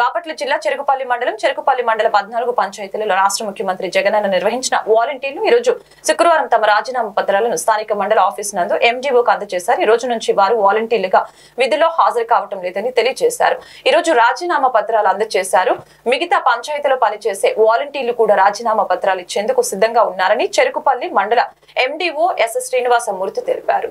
బాపట్ల జిల్లా చెరుకుపల్లి మండలం 14 పంచాయతీలలో రాష్ట్ర ముఖ్యమంత్రి జగనన్న నిర్వహించిన వాలంటీర్లు ఈ రోజు శుక్రవారం తమ రాజీనామా పత్రాలను స్థానిక మండల ఆఫీస్ నందు ఎండీఓకు అందజేశారు. ఈ రోజు నుంచి వారు వాలంటీర్లుగా విధుల్లో హాజరు కావటం లేదని తెలియజేశారు. ఈ రోజు రాజీనామా పత్రాలు అందజేశారు. మిగతా పంచాయతీలో పనిచేసే వాలంటీర్లు కూడా రాజీనామా పత్రాలు ఇచ్చేందుకు సిద్ధంగా ఉన్నారని చెరుకుపల్లి మండల ఎండీఓ ఎస్ శ్రీనివాసమూర్తి తెలిపారు.